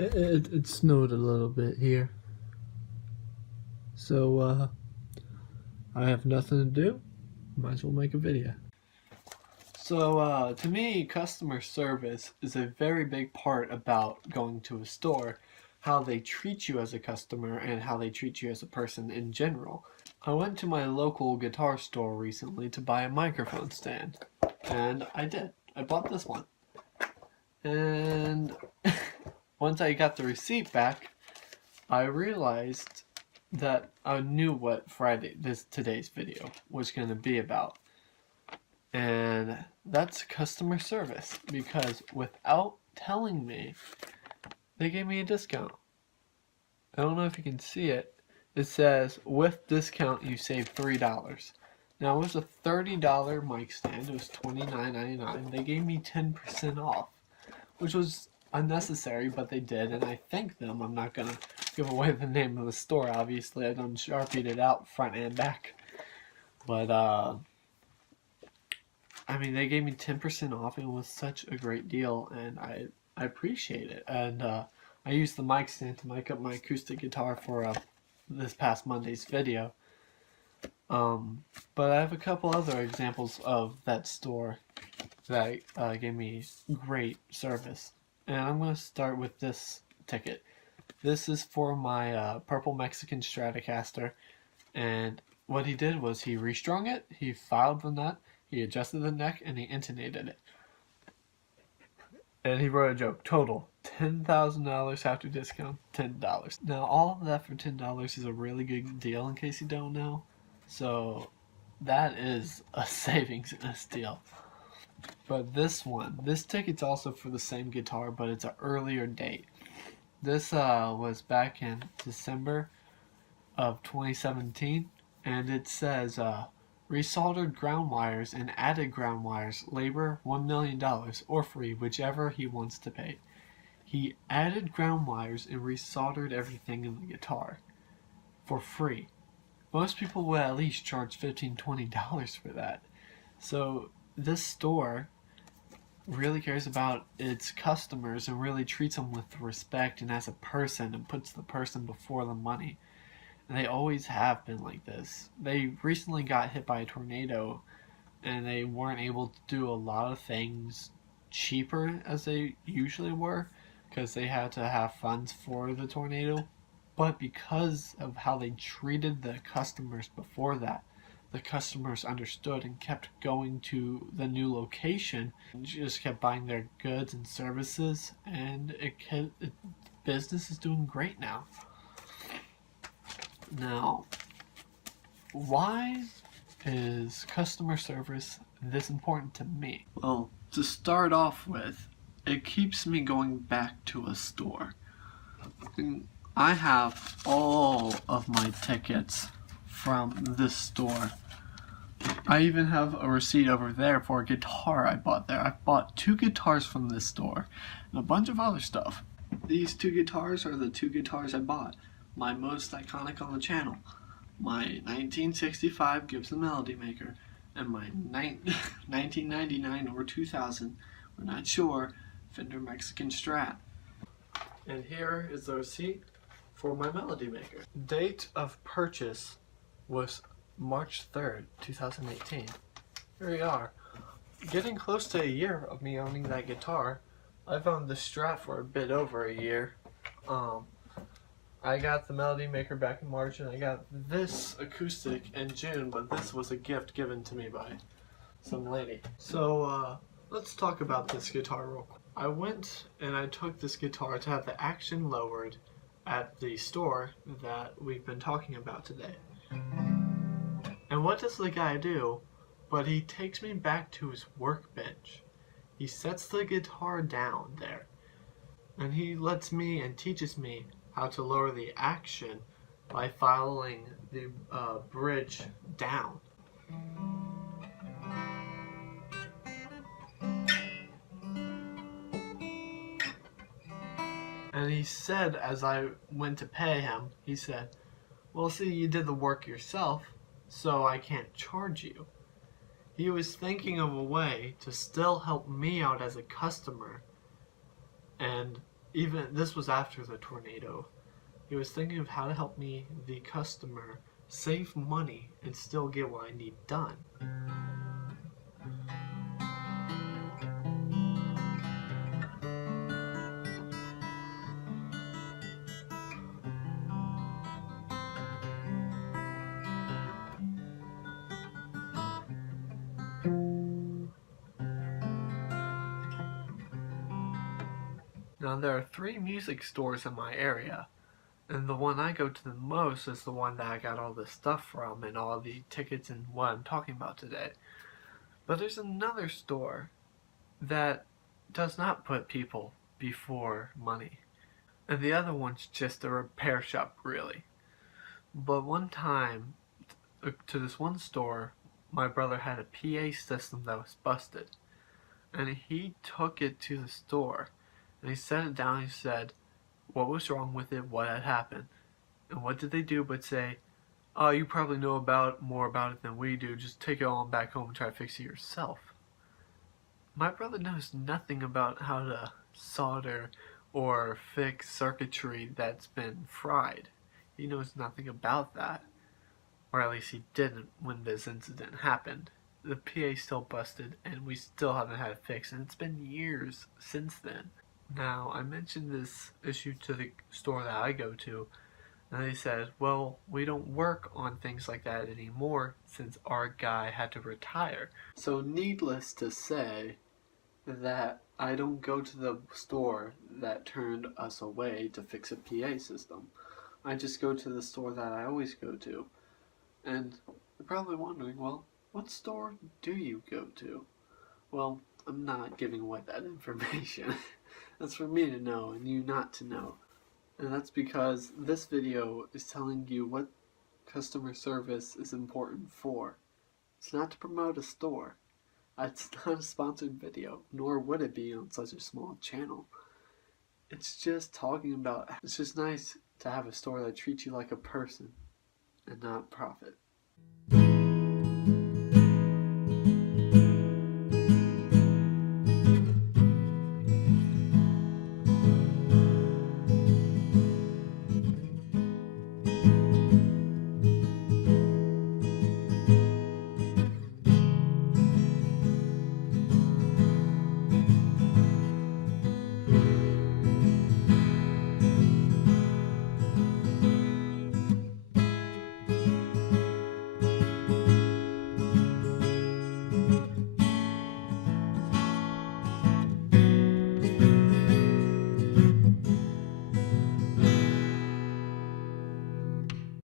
It snowed a little bit here, so I have nothing to do. Might as well make a video. So to me, customer service is a very big part about going to a store, how they treat you as a customer and how they treat you as a person in general. I went to my local guitar store recently to buy a microphone stand, and I did. I bought this one. And once I got the receipt back, I realized that I knew what today's video was going to be about. And that's customer service, because without telling me, they gave me a discount. I don't know if you can see it. It says, with discount you save $3. Now it was a $30 mic stand. It was $29.99. They gave me 10% off, which was unnecessary, but they did, and I thank them. I'm not gonna give away the name of the store, obviously. I done Sharpied it out front and back. But I mean, they gave me 10% off, and it was such a great deal, and I appreciate it. And I used the mic stand to mic up my acoustic guitar for this past Monday's video. But I have a couple other examples of that store that gave me great service. And I'm going to start with this ticket. This is for my Purple Mexican Stratocaster, and what he did was he restrung it, he filed the nut, he adjusted the neck, and he intonated it. And he wrote a joke, total $10,000 after discount, $10. Now all of that for $10 is a really good deal, in case you don't know. So that is a savings in this deal. But this ticket's also for the same guitar, but it's an earlier date. This was back in December of 2017, and it says resoldered ground wires and added ground wires, labor $1 million or free, whichever he wants to pay. He added ground wires and resoldered everything in the guitar for free. Most people would at least charge $15–20 for that. So this store really cares about its customers and really treats them with respect and as a person, and puts the person before the money. And they always have been like this. They recently got hit by a tornado, and they weren't able to do a lot of things cheaper as they usually were, because they had to have funds for the tornado. But because of how they treated the customers before that, the customers understood and kept going to the new location and just kept buying their goods and services, and business is doing great now. Now, why is customer service this important to me? Well, to start off with, it keeps me going back to a store. I have all of my tickets from this store. I even have a receipt over there for a guitar I bought there. I bought 2 guitars from this store and a bunch of other stuff. These 2 guitars are the 2 guitars I bought. My most iconic on the channel, my 1965 Gibson Melody Maker, and my 1999 or 2000, we're not sure, Fender Mexican Strat. And here is the receipt for my Melody Maker. Date of purchase was March 3rd, 2018. Here we are. Getting close to a year of me owning that guitar. I've owned the Strat for a bit over a year. I got the Melody Maker back in March, and I got this acoustic in June, but this was a gift given to me by some lady. So let's talk about this guitar real quick. I went and I took this guitar to have the action lowered at the store that we've been talking about today. And what does the guy do? But he takes me back to his workbench. He sets the guitar down there, and he lets me and teaches me how to lower the action by filing the bridge down. And he said, as I went to pay him, he said, well, see, you did the work yourself, so I can't charge you. He was thinking of a way to still help me out as a customer and Even this was after the tornado. He was thinking of how to help me, the customer, save money and still get what I need done. Now there are 3 music stores in my area, and the one I go to the most is the one that I got all the stuff from and all the tickets and what I'm talking about today. But there's another store that does not put people before money. And the other one's just a repair shop, really. But one time, to this one store, my brother had a PA system that was busted. And he took it to the store, and he set it down and he said what was wrong with it, what had happened. And what did they do but say, oh, you probably know more about it than we do, just take it on back home and try to fix it yourself. My brother knows nothing about how to solder or fix circuitry that's been fried. He knows nothing about that. Or at least he didn't when this incident happened. The PA still busted and we still haven't had it fixed, and it's been years since then. Now, I mentioned this issue to the store that I go to, and they said, well, we don't work on things like that anymore since our guy had to retire. So needless to say that I don't go to the store that turned us away to fix a PA system. I just go to the store that I always go to. And you're probably wondering, well, what store do you go to? Well, I'm not giving away that information. That's for me to know and you not to know. And that's because this video is telling you what customer service is important for. It's not to promote a store. It's not a sponsored video, nor would it be on such a small channel. It's just talking about, it's just nice to have a store that treats you like a person and not profit.